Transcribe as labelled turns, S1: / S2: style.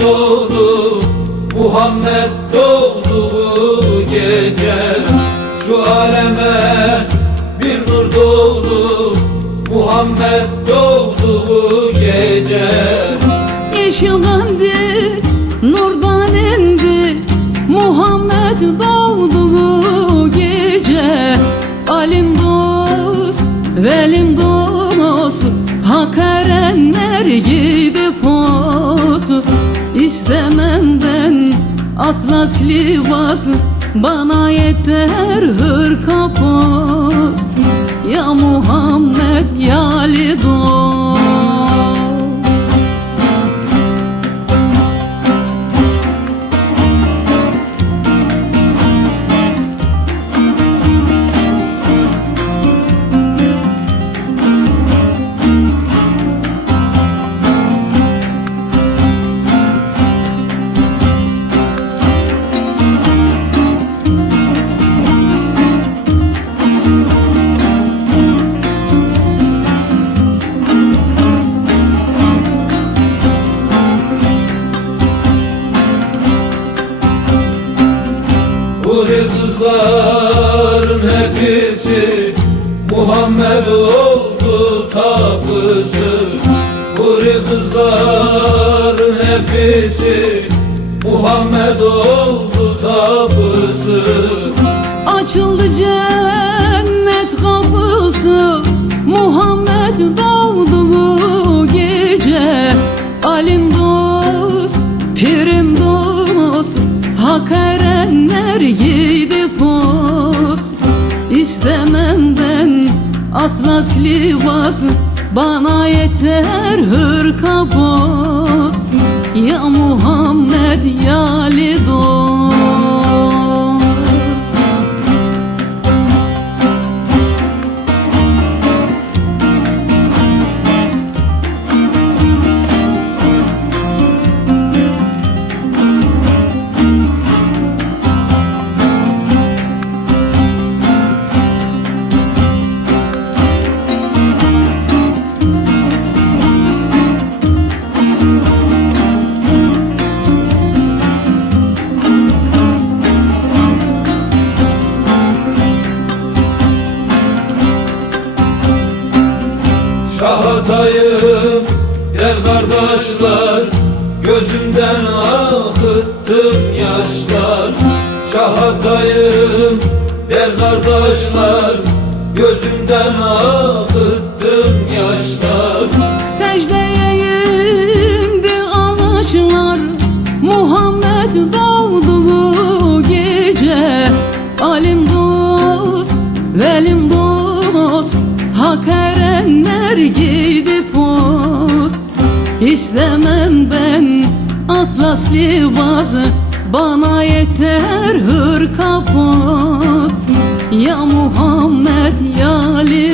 S1: doğdu Muhammed doğduğu gece. Şu aleme bir nur doğdu Muhammed doğduğu gece.
S2: Yeşilden değil, nurdan indi Muhammed doğduğu gece. Alim dost, velim İstemem ben. Atlas libas Bana yeter hırka
S1: Huri kızların hepsi Muhammed oldu tapısı. Huri kızların hepsi Muhammed oldu tapısı.
S2: Açıldı cennet kapısı. Muhammed doğduğu gece. Alim dost, pirim dost Hak erenler gidip atlas libas Bana yeter hırka post Ya Muhammed ya Ali
S1: Şahatayım gel kardeşler Gözümden akıttım yaşlar. Şahatayım gel kardeşler Gözümden akıttım yaşlar.
S2: Secdeye indi ağaçlar Muhammed doğduğu gece. Alim dost, velim Ver gidip post İstemem ben. Atlas libası Bana yeter hırka post Ya Muhammed ya Ali